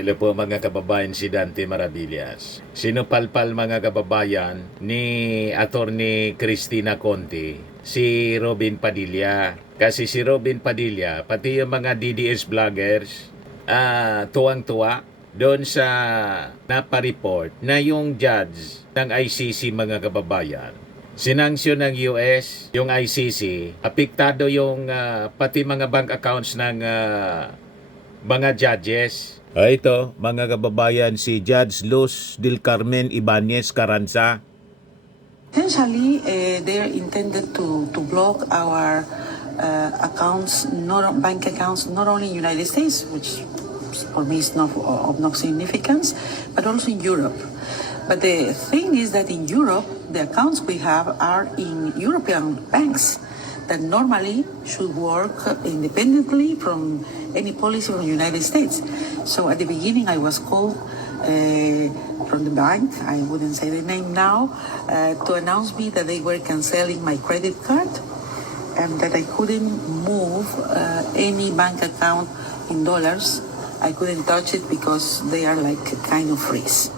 Hello po mga kababayan, si Dante Maravillas. Sinupalpal mga kababayan ni Attorney Cristina Conti, si Robin Padilla. Kasi si Robin Padilla, pati yung mga DDS vloggers, tuwang-tuwa doon sa napareport na yung judge ng ICC mga kababayan. Sinanksyon ng US, yung ICC, apektado yung pati mga bank accounts ng mga judges. Ito, mga kababayan, si Judge Luz del Carmen Ibanez Carranza. Essentially, they're intended to block our accounts, bank accounts, not only in the United States, which for me is not of no significance, but also in Europe. But the thing is that in Europe, the accounts we have are in European banks that normally should work independently from any policy from the United States. So at the beginning, I was called from the bank, I wouldn't say the name now, to announce me that they were canceling my credit card and that I couldn't move any bank account in dollars. I couldn't touch it because they are like kind of freeze.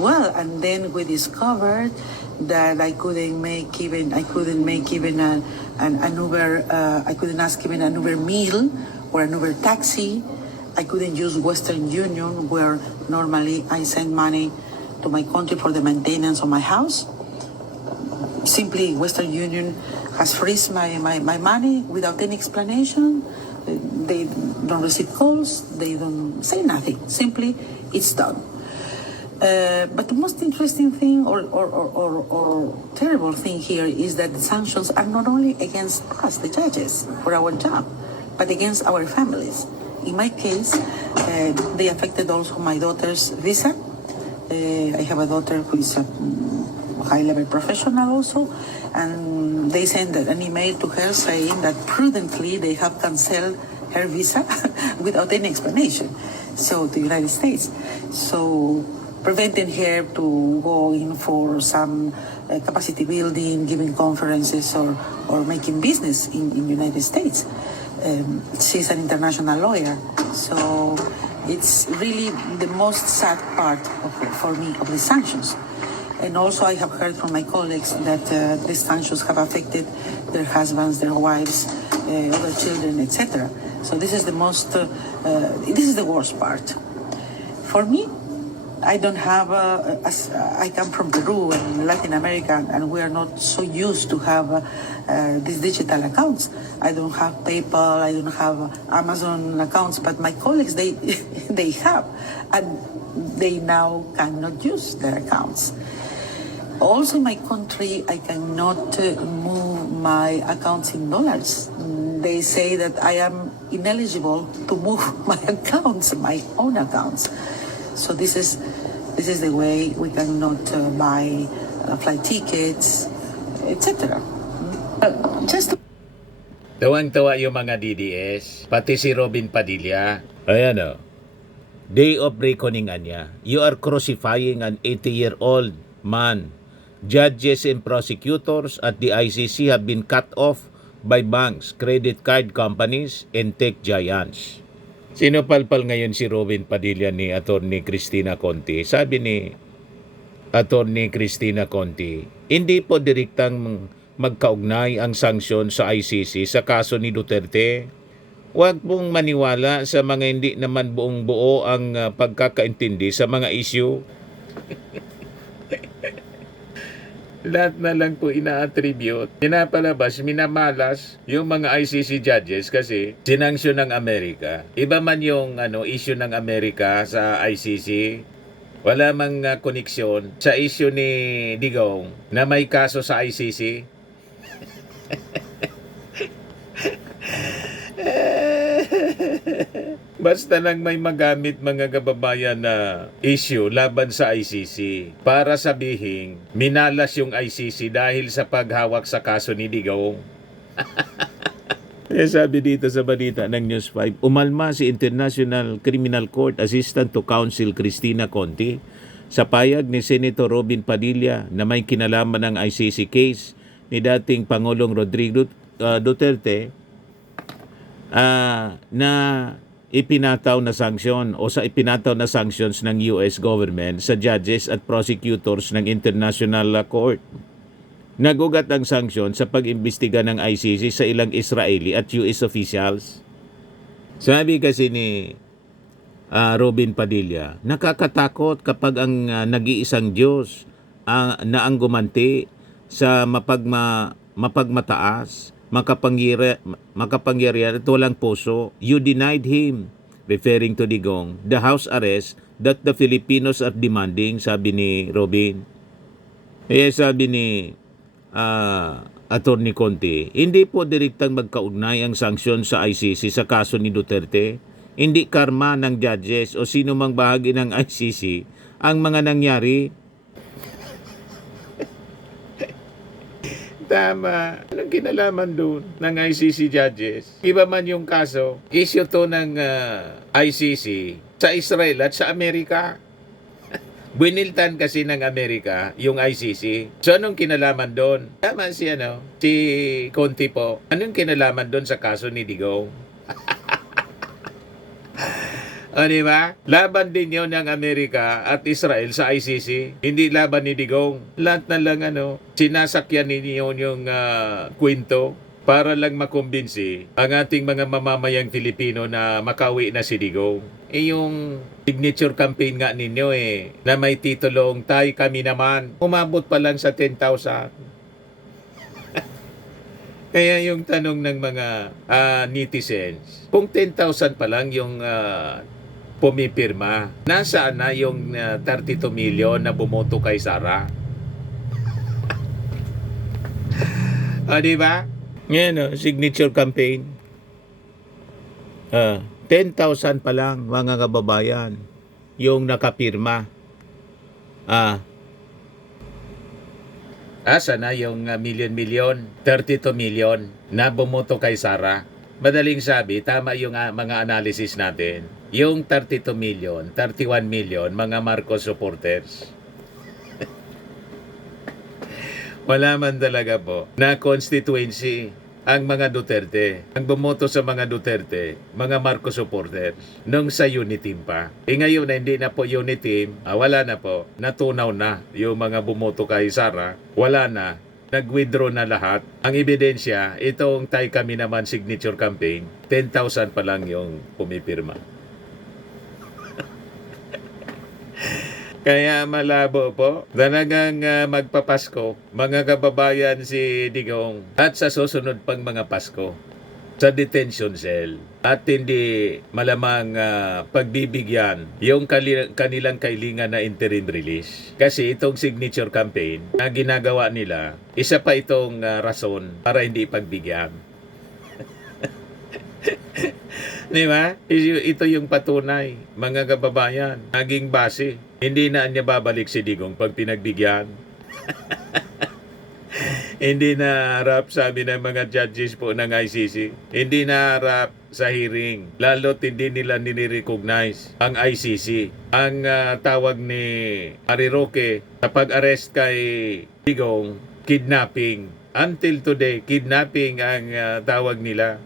Well, and then we discovered that I couldn't make even an Uber. I couldn't ask even an Uber meal or an Uber taxi. I couldn't use Western Union, where normally I send money to my country for the maintenance of my house. Simply, Western Union has freezed my money without any explanation. They don't receive calls. They don't say nothing. Simply, it's done. But the most interesting thing or terrible thing here is that the sanctions are not only against us, the judges, for our job, but against our families. In my case, they affected also my daughter's visa. I have a daughter who is a high-level professional also, and they sent an email to her saying that prudently they have canceled her visa without any explanation, so to the United States. So preventing her to go in for some capacity building, giving conferences or making business in the United States. She's an international lawyer, so it's really the most sad part for me of the sanctions. And also I have heard from my colleagues that the sanctions have affected their husbands, their wives, other children, etc. So this is the worst part. For me, I don't have, I come from Peru and Latin America, and we are not so used to have these digital accounts. I don't have PayPal, I don't have Amazon accounts, but my colleagues, they have, and they now cannot use their accounts. Also in my country, I cannot move my accounts in dollars. They say that I am ineligible to move my accounts, my own accounts. So this is the way we cannot buy flight tickets, etc. Just to... Tawang-tawa yung mga DDS, pati si Robin Padilla. Ayan o. Day of reckoning niya. You are crucifying an 80-year-old man. Judges and prosecutors at the ICC have been cut off by banks, credit card companies, and tech giants. Sinupalpal ngayon si Robin Padilla ni Attorney Cristina Conti. Sabi ni Attorney Cristina Conti, hindi po direktang magkaugnay ang sanksyon sa ICC sa kaso ni Duterte. Huwag pong maniwala sa mga hindi naman buong buo ang pagkakaintindi sa mga issue. Lahat na lang po ina-attribute, pinapalabas, minamalas yung mga ICC judges kasi sinanksyon ng Amerika. Iba man yung issue ng Amerika sa ICC, wala mang koneksyon sa issue ni Digong na may kaso sa ICC. Basta lang may magamit mga kababayan na issue laban sa ICC para sabihin minalas yung ICC dahil sa paghawak sa kaso ni Digong. Sabi dito sa balita ng News 5, umalma si International Criminal Court Assistant to Counsel Cristina Conti sa payag ni Senator Robin Padilla na may kinalaman ng ICC case ni dating Pangulong Rodrigo Duterte na ipinataw na sanksyon o sa ipinataw na sanctions ng US government sa judges at prosecutors ng International Court. Nagugat ang sanksyon sa pag-imbestiga ng ICC sa ilang Israeli at US officials. Sabi kasi ni Robin Padilla, nakakatakot kapag ang nag-iisang Diyos na ang gumanti sa mapagmataas, makapangyarihan at walang puso. You denied him, referring to Digong, the house arrest that the Filipinos are demanding, sabi ni Robin. Sabi ni Attorney Conte, hindi po direktang magkaugnay ang sanksyon sa ICC sa kaso ni Duterte. Hindi karma ng judges o sino mang bahagi ng ICC ang mga nangyari. Tama. Anong kinalaman doon ng ICC judges? Iba man yung kaso, issue to ng ICC sa Israel at sa Amerika. Biniltan kasi ng Amerika yung ICC. So anong kinalaman doon? Tama si Conti po. Anong kinalaman doon sa kaso ni Digong? O diba? Laban din yun ng Amerika at Israel sa ICC. Hindi laban ni Digong. Lahat na lang sinasakyan ninyo yung kwento para lang makumbinsi ang ating mga mamamayang Filipino na makauwi na si Digong. Yung signature campaign nga ninyo na may titulong "Tay kami naman", umabot pa lang sa 10,000. Kaya yung tanong ng mga netizens, kung 10,000 pa lang yung pumipirma, nasaan na yung 32 million na bumoto kay Sara? Diba? Yan signature campaign. 10,000 pa lang mga kababayan yung nakapirma. Asa na yung million, 32 million na bumoto kay Sara? Madaling sabi, tama yung mga analysis natin. Yung 32 million, 31 million, mga Marcos supporters. Wala man talaga po na constituency ang mga Duterte. Ang bumoto sa mga Duterte, mga Marcos supporters, nung sa Uniteam pa. Ngayon na hindi na po Uniteam, wala na po. Natunaw na yung mga bumoto kay Sara. Wala na. Nag-withdraw na lahat. Ang ebidensya, itong "Tay kami naman" signature campaign, 10,000 pa lang yung pumipirma. Kaya malabo po. Talagang magpapasko, mga kababayan, si Digong. At sa susunod pang mga Pasko, sa detention cell. At hindi malamang pagbibigyan yung kanilang kailangan na interim release. Kasi itong signature campaign na ginagawa nila, isa pa itong rason para hindi pagbigyan. Di ba? Ito yung patunay, mga kababayan, naging base. Hindi na niya babalik si Digong pag pinagbigyan. Hindi na harap, sabi ng mga judges po ng ICC. Hindi na harap sa hearing. Lalo't hindi nila nire-recognize ang ICC. Ang tawag ni Mariroque sa pag-arrest kay Digong, kidnapping. Until today, kidnapping ang tawag nila.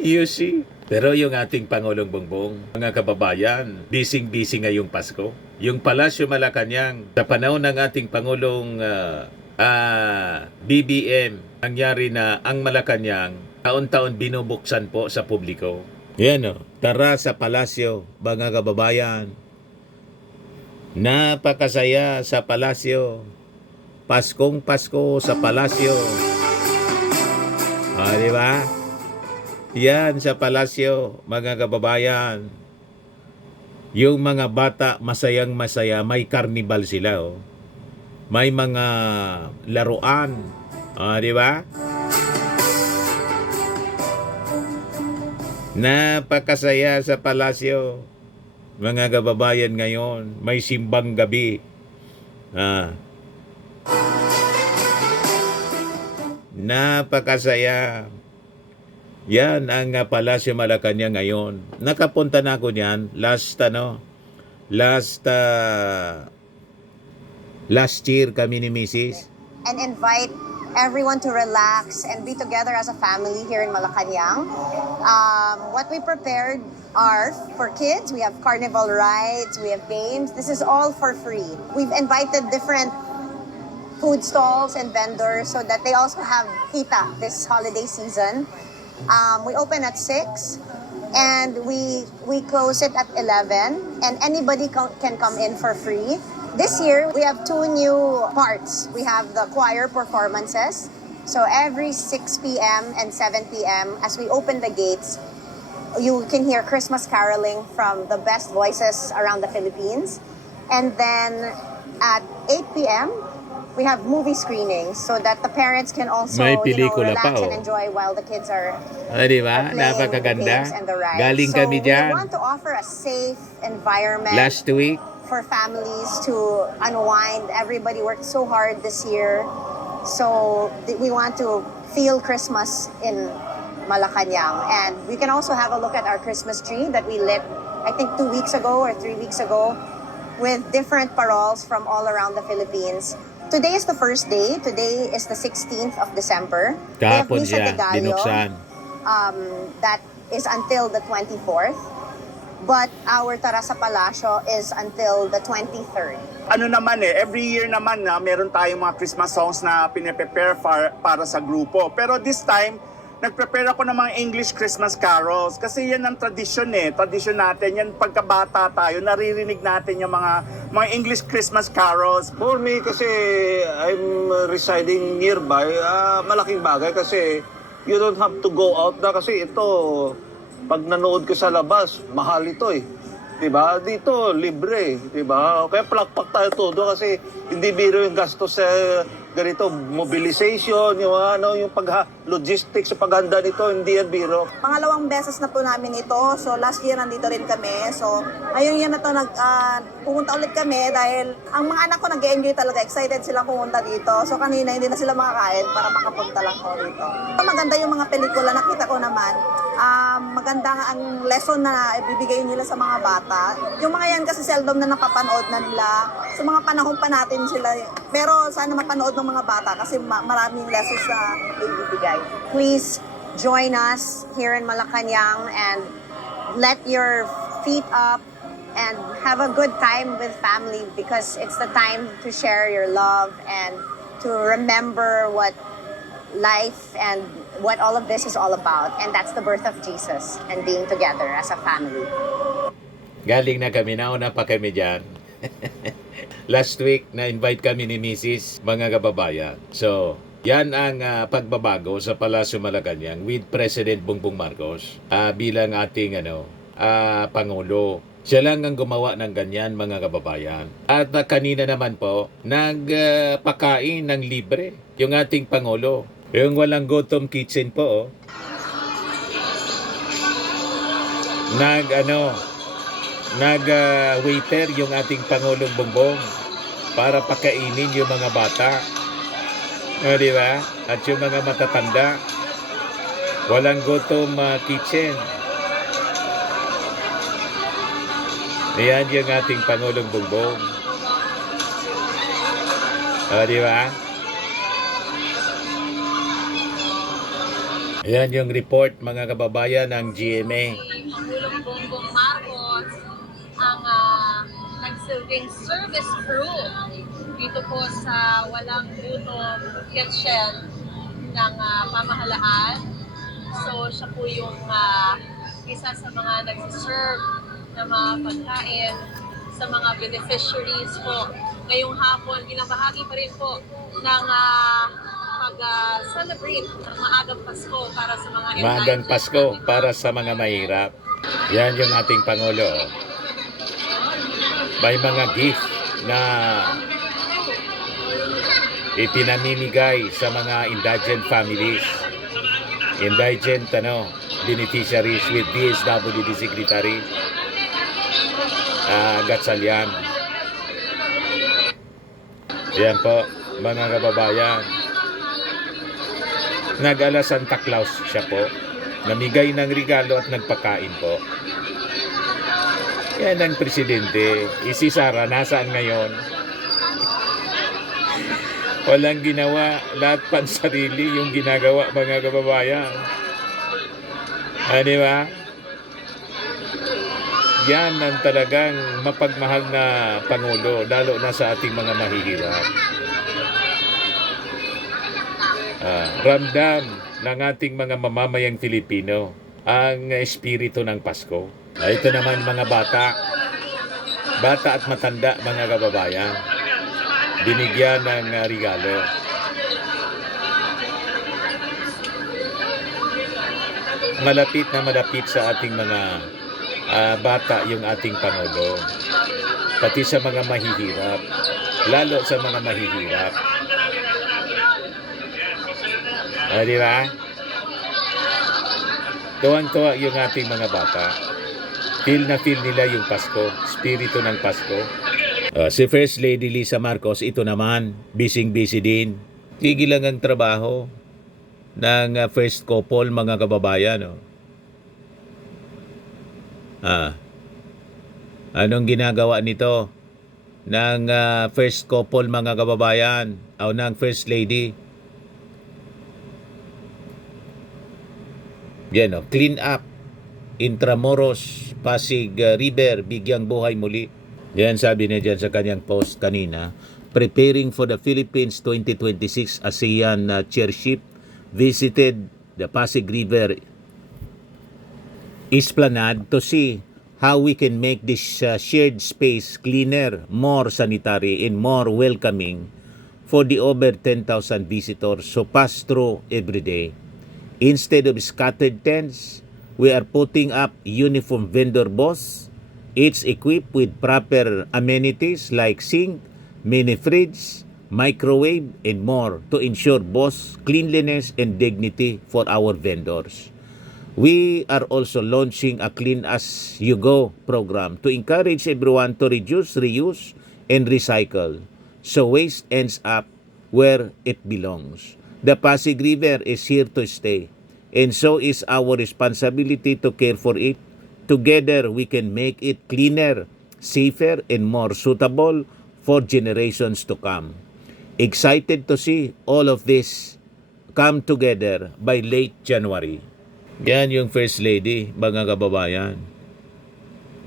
You see? Pero yung ating Pangulong Bongbong, mga kababayan, busy-busy ngayong Pasko. Yung Palasyo Malacanang, sa panahon ng ating Pangulong BBM, nangyari na ang Malacanang, taon-taon binubuksan po sa publiko. Yan tara sa Palasyo, mga kababayan. Napakasaya sa Palasyo. Paskong Pasko sa Palasyo. Di ba? Yan sa Palasyo, mga kababayan. Yung mga bata masayang masaya, may carnival sila. May mga laruan. Di ba? Napakasaya sa Palasyo, mga kababayan, ngayon. May simbang gabi. Napakasaya. Yan ang Palasyo Malacanang ngayon. Nakapunta na ako niyan last year kami ni Mrs. And invite everyone to relax and be together as a family here in Malacanang. What we prepared are for kids. We have carnival rides, we have games. This is all for free. We've invited different food stalls and vendors so that they also have kita this holiday season. We open at 6 and we close it at 11, and anybody can come in for free. This year, we have 2 new parts. We have the choir performances. So every 6 p.m. and 7 p.m., as we open the gates, you can hear Christmas caroling from the best voices around the Philippines. And then at 8 p.m., we have movie screenings so that the parents can also May pelikula relax pa, oh. and enjoy while the kids are Di ba? playing the Napakaganda. games and the rides. Galing So kami dyan we want to offer a safe environment last week. for families to unwind. Everybody worked so hard this year. So we want to feel Christmas in Malacanang. And we can also have a look at our Christmas tree that we lit, I think 2 weeks ago or 3 weeks ago, with different paroles from all around the Philippines. Today is the first day. Today is the 16th of December. We have Kahapon Misa siya, de Gallo, binuksan. that is until the 24th. But our Tarasa Palacio is until the 23rd. Ano naman every year naman na meron tayong mga Christmas songs na pinaprepare para sa grupo. Pero this time, nagprepare ako ng mga English Christmas carols kasi yan ang tradisyon tradisyon natin yan. Pagkabata tayo, naririnig natin yung mga English Christmas carols. For me, kasi I'm residing nearby, malaking bagay kasi you don't have to go out na kasi ito, pag nanood ka sa labas, mahal ito eh. Diba? Dito, libre. Diba? Kaya plakpak tayo todo kasi hindi biro yung gastos sa ganito, mobilization, yung logistics sa paghanda nito, hindi yan biro. Pangalawang beses na po namin ito. So last year nandito rin kami. So ngayong year na to pumunta ulit kami dahil ang mga anak ko nag-enjoy talaga. Excited sila pumunta dito. So kanina hindi na sila makakain para makapunta lang ko dito. Maganda yung mga pelikula, nakita ko naman. Maganda nga ang lesson na ibibigay nila sa mga bata. Yung mga yan kasi seldom na napapanood na nila. Sa mga panahon pa natin sila. Pero sana mapanood ng mga bata kasi maraming lessons na ibibigay. Please join us here in Malacanang and let your feet up and have a good time with family because it's the time to share your love and to remember what life and what all of this is all about, and that's the birth of Jesus and being together as a family. Galing na kami, nauna pa kami dyan. Last week, na-invite kami ni Mrs. mga kababayan. So, yan ang pagbabago sa Palasyo Malacanang with President Bongbong Marcos bilang ating Pangulo. Siya lang ang gumawa ng ganyan, mga kababayan. At kanina naman po, nagpakain ng libre yung ating Pangulo. Yung walang gutom kitchen po, oh. Waiter yung ating Pangulong Bongbong para pakainin yung mga bata. Di ba? At yung mga matatanda. Walang gutom kitchen. Ayan yung ating Pangulong Bongbong. Di ba? Ayan yung report, mga kababayan, ng GMA. Pangulong Bongbong Marcos ang nagsilbing service crew dito po sa walang gutom kitchen ng pamahalaan. So siya po yung isa sa mga nagsiserve ng mga pagkain sa mga beneficiaries po. Ngayong hapon, bilang bahagi pa rin po ng pag-celebrate ng maagang Pasko para sa mga Maagang Pasko para sa mga mahirap. Yan yung ating Pangulo. May mga gift na ipinamimigay sa mga indigent families. Indigent beneficiaries with DSWD Secretary Gatchalian. Yan po, mga kababayan. Nag-ala Santa Claus siya po. Namigay ng regalo at nagpakain po. Yan ang presidente. Si Sara, nasaan ngayon? Walang ginawa, lahat pansarili yung ginagawa mga kababayan. Di ba? Yan ang talagang mapagmahal na Pangulo, lalo na sa ating mga mahihirap. Ramdam ng ating mga mamamayang Filipino ang espiritu ng Pasko. Ito naman mga bata at matanda mga kababayan, binigyan ng regalo. Malapit sa ating mga bata yung ating Pangulo, pati sa mga mahihirap, lalo sa mga mahihirap. Di ba? Tuwang-tuwa yung ating mga bata. Feel na feel nila yung Pasko, spirito ng Pasko. Si First Lady Lisa Marcos, ito naman, busy din. Tigil lang ang trabaho ng first couple mga kababayan. Anong ginagawa nito ng first couple mga kababayan o ng First Lady? Yan clean up Intramuros, Pasig River, bigyang buhay muli. Yan sabi niya dyan sa kanyang post kanina. Preparing for the Philippines 2026 ASEAN Chairship, visited the Pasig River Esplanade to see how we can make this shared space cleaner, more sanitary, and more welcoming for the over 10,000 visitors who pass through every day. Instead of scattered tents, we are putting up uniform vendor booths. It's equipped with proper amenities like sink, mini fridge, microwave, and more to ensure both cleanliness and dignity for our vendors. We are also launching a Clean As You Go program to encourage everyone to reduce, reuse, and recycle so waste ends up where it belongs. The Pasig River is here to stay, and so is our responsibility to care for it. Together, we can make it cleaner, safer, and more suitable for generations to come. Excited to see all of this come together by late January. Yan yung First Lady, mga kababayan.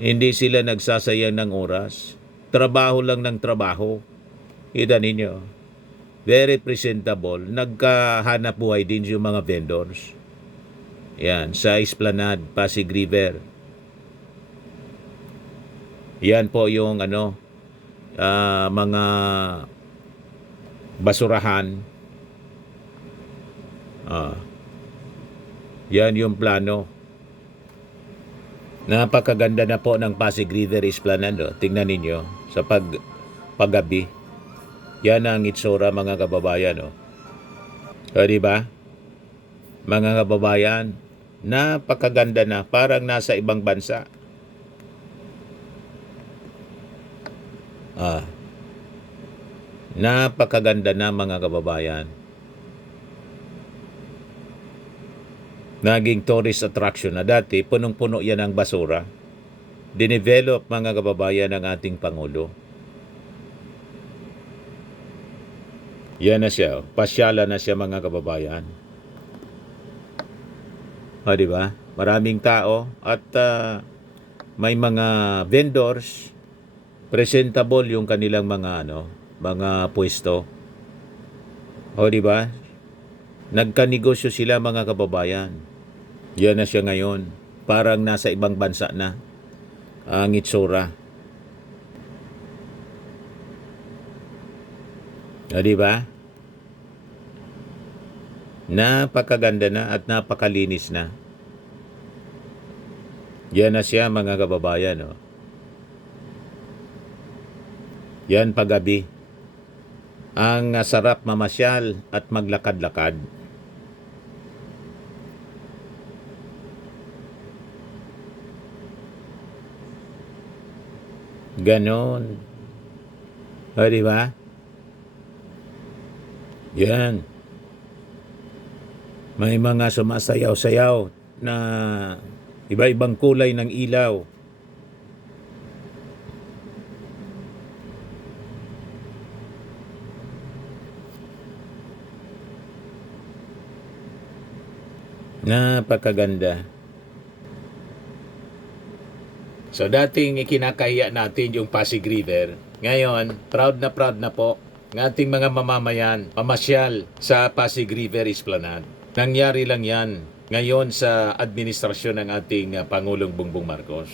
Hindi sila nagsasayang ng oras. Trabaho lang ng trabaho. Kita ninyo. Very presentable. Nagkahanap buhay din yung mga vendors. Yan, sa Esplanade, Pasig River. Yan po yung mga basurahan. Yan yung plano. Napakaganda na po ng Pasig River Esplanade. Tingnan ninyo sa paggabi. Yan ang itsura mga kababayan. Diba? Mga kababayan, napakaganda na. Parang nasa ibang bansa. Napakaganda na mga kababayan. Naging tourist attraction na dati, punong-puno yan ang basura. Dinevelop mga kababayan ng ating Pangulo. Yan na siya, pasyala na siya mga kababayan. Diba? Maraming tao at may mga vendors, presentable yung kanilang mga pwesto. Diba? Nagkanegosyo sila mga kababayan. Yan na siya ngayon. Parang nasa ibang bansa na ang itsura. Diba? Napakaganda na at napakalinis na. Yan na siya mga kababayan. Yan paggabi. Ang sarap mamasyal at maglakad-lakad. Ganon. Diba? Yan. May mga sumasayaw-sayaw na iba-ibang kulay ng ilaw. Napakaganda. So dating ikinakahiya natin yung Pasig River. Ngayon, proud na po ng ating mga mamamayan mamasyal sa Pasig River Esplanade. Nangyari lang yan ngayon sa administrasyon ng ating Pangulong Bongbong Marcos.